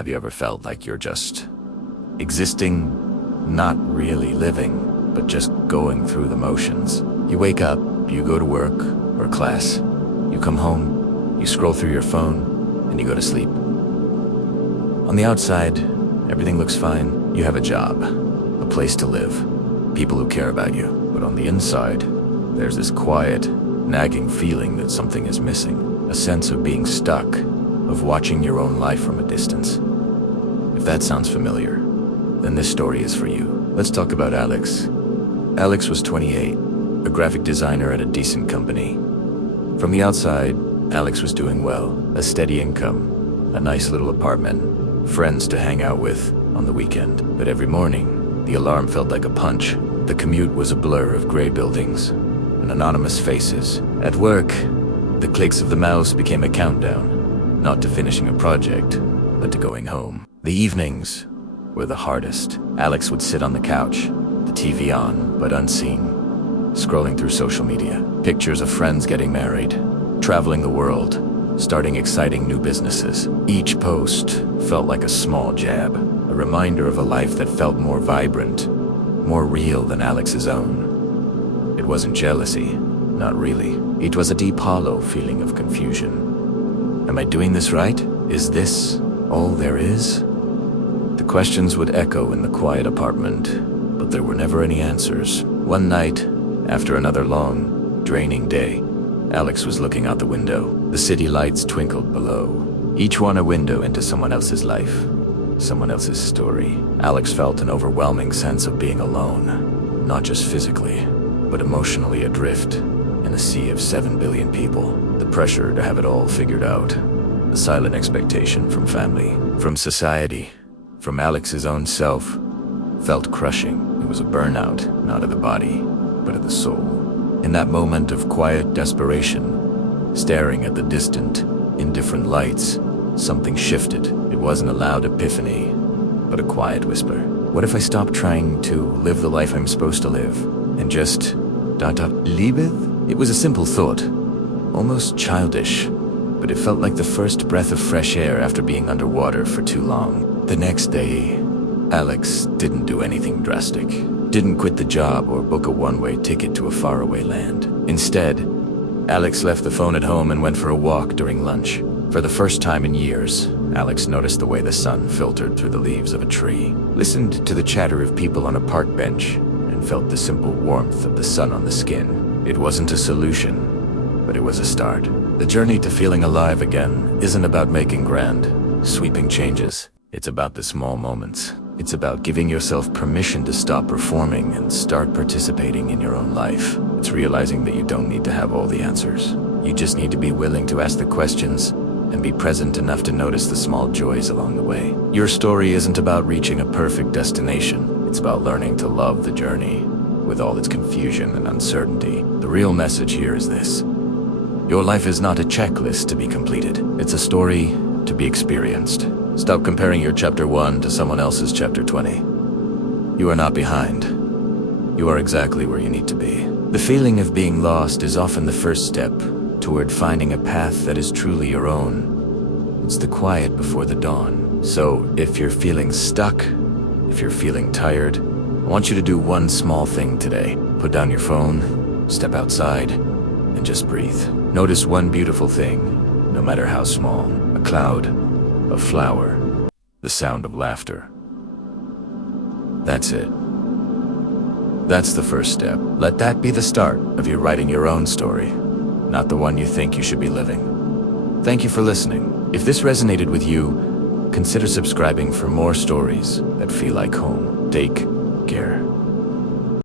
Have you ever felt like you're just existing, not really living, but just going through the motions? You wake up, you go to work or class, you come home, you scroll through your phone, and you go to sleep. On the outside, everything looks fine. You have a job, a place to live, people who care about you. But on the inside, there's this quiet, nagging feeling that something is missing. A sense of being stuck, of watching your own life from a distance. If that sounds familiar, then this story is for you. Let's talk about Alex. Alex was 28, a graphic designer at a decent company. From the outside, Alex was doing well, a steady income, a nice little apartment, friends to hang out with on the weekend. But every morning, the alarm felt like a punch. The commute was a blur of gray buildings and anonymous faces. At work, the clicks of the mouse became a countdown, not to finishing a project, but to going home. The evenings were the hardest. Alex would sit on the couch, the TV on, but unseen, scrolling through social media. Pictures of friends getting married, traveling the world, starting exciting new businesses. Each post felt like a small jab, a reminder of a life that felt more vibrant, more real than Alex's own. It wasn't jealousy, not really. It was a deep, hollow feeling of confusion. Am I doing this right? Is this all there is? The questions would echo in the quiet apartment, but there were never any answers. One night, after another long, draining day, Alex was looking out the window. The city lights twinkled below, each one a window into someone else's life, someone else's story. Alex felt an overwhelming sense of being alone, not just physically, but emotionally adrift in a sea of 7 billion people. The pressure to have it all figured out, the silent expectation from family, from society, from Alex's own self, felt crushing. It was a burnout, not of the body, but of the soul. In that moment of quiet desperation, staring at the distant, indifferent lights, something shifted. It wasn't a loud epiphany, but a quiet whisper. What if I stopped trying to live the life I'm supposed to live, and just live? It was a simple thought, almost childish, but it felt like the first breath of fresh air after being underwater for too long. The next day, Alex didn't do anything drastic. Didn't quit the job or book a one-way ticket to a faraway land. Instead, Alex left the phone at home and went for a walk during lunch. For the first time in years, Alex noticed the way the sun filtered through the leaves of a tree, listened to the chatter of people on a park bench, and felt the simple warmth of the sun on the skin. It wasn't a solution, but it was a start. The journey to feeling alive again isn't about making grand, sweeping changes. It's about the small moments. It's about giving yourself permission to stop performing and start participating in your own life. It's realizing that you don't need to have all the answers. You just need to be willing to ask the questions and be present enough to notice the small joys along the way. Your story isn't about reaching a perfect destination. It's about learning to love the journey with all its confusion and uncertainty. The real message here is this: your life is not a checklist to be completed. It's a story to be experienced. Stop comparing your chapter 1 to someone else's chapter 20. You are not behind. You are exactly where you need to be. The feeling of being lost is often the first step toward finding a path that is truly your own. It's the quiet before the dawn. So if you're feeling stuck, if you're feeling tired, I want you to do one small thing today. Put down your phone, step outside, and just breathe. Notice one beautiful thing, no matter how small. A cloud, a flower, the sound of laughter. That's it. That's the first step. Let that be the start of you writing your own story, not the one you think you should be living. Thank you for listening. If this resonated with you, consider subscribing for more stories that feel like home. Take care.